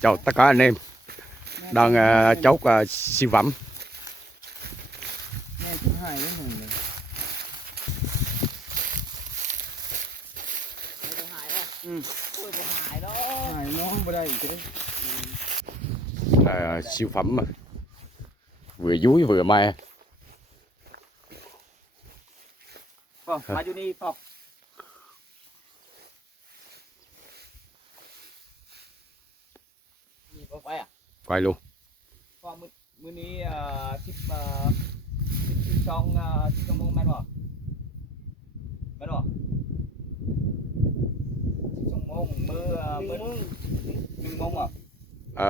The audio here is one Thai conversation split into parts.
Chào tất cả anh em đang chốt siêu phẩm. Siêu phẩm mà. Vừa dúi vừa mai. Quay luôn.มื้อนี้12 โมงแม่นบ่12 โมงมื้อ1 โมงบ่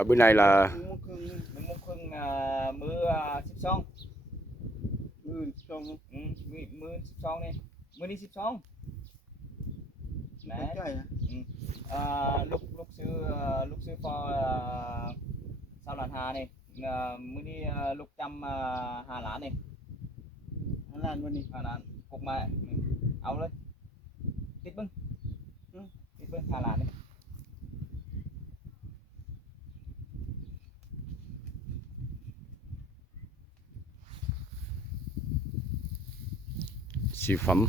Bữa nay là 1 โมงครึ่งมื้อ12มื้อ12มื้อ12นี่มื้อนี้12นะลูกซื้อพอ3 ล้าน 5นี่มื้อนี้ลูกจำ5 ล้านนี่5 ล้านวันนี้5 ล้านกบมาเอาเลยติดเบิ่ง5 ล้านนี่siêu phẩm